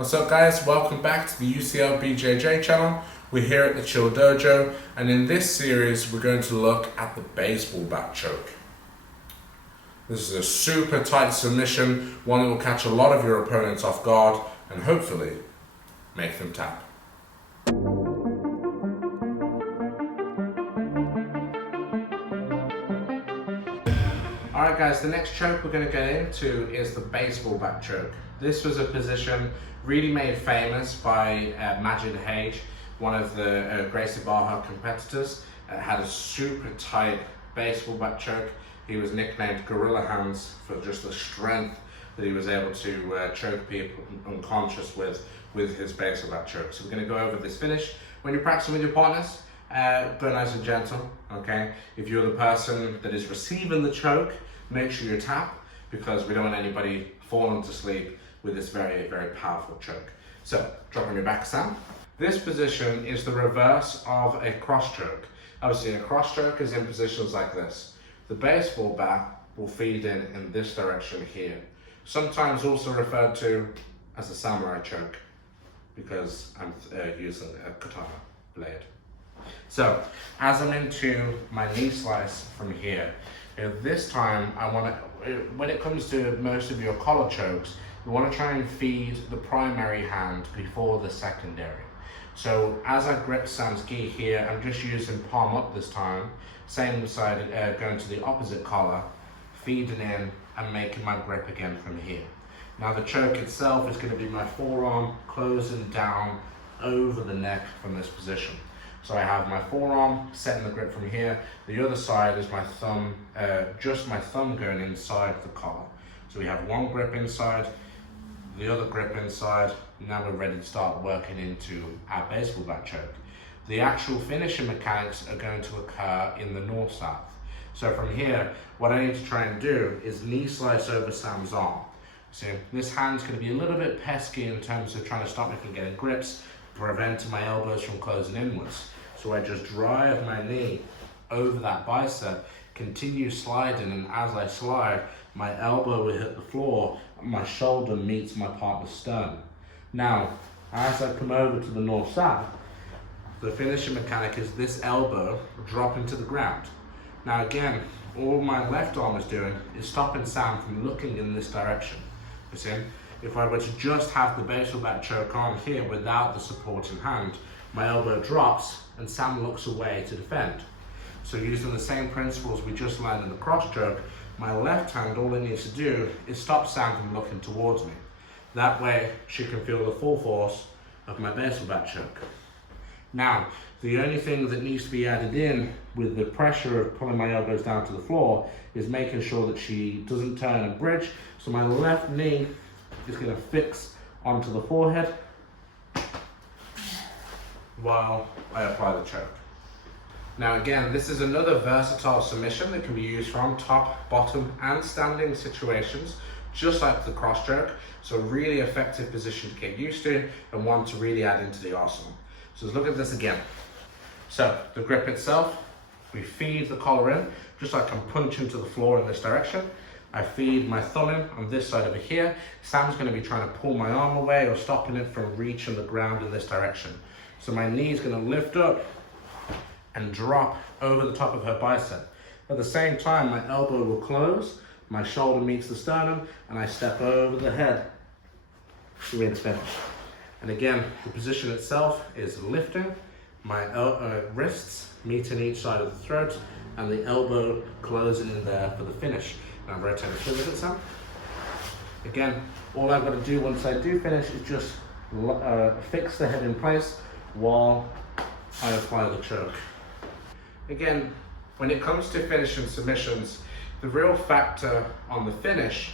What's up guys, welcome back to the UCL BJJ channel. We're here at the Chill Dojo, and in this series we're going to look at the baseball bat choke. This is a super tight submission, one that will catch a lot of your opponents off guard and hopefully make them tap. Alright guys, the next choke we're going to get into is the baseball bat choke. This was a position really made famous by Majid Hage, one of the Gracie Barra competitors. Had a super tight baseball bat choke. He was nicknamed Gorilla Hands for just the strength that he was able to choke people unconscious with his baseball bat choke. So we're going to go over this finish. When you're practicing with your partners, go nice and gentle, okay? If you're the person that is receiving the choke, make sure you tap, because we don't want anybody falling to sleep with this very, very powerful choke. So, drop on your back, Sam. This position is the reverse of a cross choke. Obviously, a cross choke is in positions like this. The baseball bat will feed in this direction here. Sometimes also referred to as a samurai choke, because I'm using a katana blade. So, as I'm into my knee slice from here, this time I want to, when it comes to most of your collar chokes, you want to try and feed the primary hand before the secondary. So as I grip Sam's gi here, I'm just using palm up this time, same side, going to the opposite collar, feeding in and making my grip again from here. Now the choke itself is going to be my forearm closing down over the neck from this position. So I have my forearm setting the grip from here. The other side is my thumb, just my thumb going inside the collar. So we have one grip inside, the other grip inside. Now we're ready to start working into our baseball bat choke. The actual finishing mechanics are going to occur in the north-south. So from here, what I need to try and do is knee slice over Sam's arm. So this hand's going to be a little bit pesky in terms of trying to stop me from getting grips, preventing my elbows from closing inwards. So I just drive my knee over that bicep, continue sliding, and as I slide, my elbow will hit the floor and my shoulder meets my partner's sternum. Now, as I come over to the north-south, the finishing mechanic is this elbow dropping to the ground. Now again, all my left arm is doing is stopping Sam from looking in this direction. You see? If I were to just have the baseball bat choke on here without the supporting hand, my elbow drops and Sam looks away to defend. So using the same principles we just learned in the cross choke, my left hand, all it needs to do is stop Sam from looking towards me. That way she can feel the full force of my baseball bat choke. Now, the only thing that needs to be added in with the pressure of pulling my elbows down to the floor is making sure that she doesn't turn and bridge. So my left knee is going to fix onto the forehead while I apply the choke. Now again, this is another versatile submission that can be used from top, bottom and standing situations, just like the cross choke. So a really effective position to get used to and one to really add into the arsenal. So let's look at this again. So the grip itself, we feed the collar in, just like I'm punching to the floor in this direction. I feed my thumb in on this side over here. Sam's going to be trying to pull my arm away or stopping it from reaching the ground in this direction. So my knee is going to lift up and drop over the top of her bicep. At the same time, my elbow will close, my shoulder meets the sternum, and I step over the head to win the finish. And again, the position itself is lifting, my wrists meeting each side of the throat, and the elbow closing in there for the finish. Now rotate it with it, Sam. Again, all I've got to do once I do finish is just fix the head in place while I apply the choke. Again, when it comes to finishing submissions, the real factor on the finish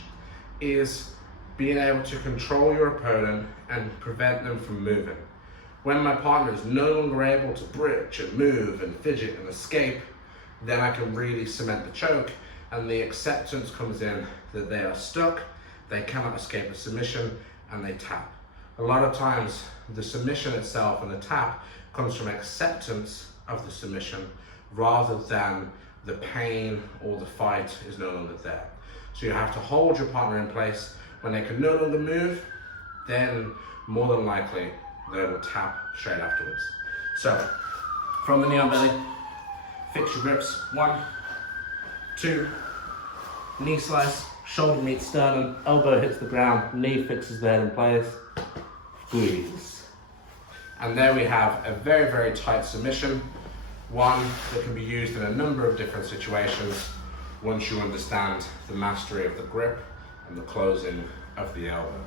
is being able to control your opponent and prevent them from moving. When my partner is no longer able to bridge and move and fidget and escape, then I can really cement the choke, and the acceptance comes in that they are stuck, they cannot escape the submission, and they tap. A lot of times, the submission itself and the tap comes from acceptance of the submission rather than the pain or the fight is no longer there. So you have to hold your partner in place. When they can no longer move, then more than likely they will tap straight afterwards. So, from the knee on belly, fix your grips. 1, 2, knee slice, shoulder meets sternum, elbow hits the ground, knee fixes the head in place, squeeze. And there we have a very, very tight submission, one that can be used in a number of different situations once you understand the mastery of the grip and the closing of the elbow.